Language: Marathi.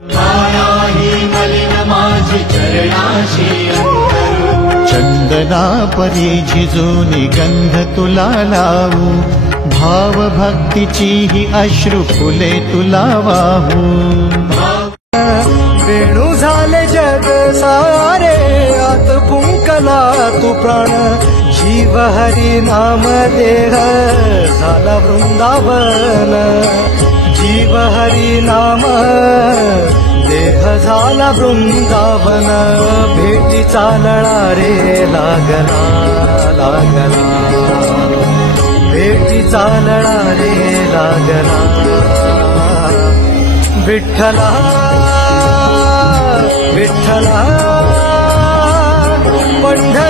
नाही मलिन माझी चरणाशी अंतर, चंदना परी झिजूनी गंध तुला लावू, भाव भक्तीची ही अश्रु फुले तुला वाहू. वेणू झाले जग सारे आत फुंकला तू प्राण, जीव हरी नाम देह झाला वृंदावन, जीव हरी नाम देह झाला वृंदावन. भेटी चालणा रे लागला लागला, भेटी चालणा रे लागला. विठ्ठला विठ्ठला पंढरी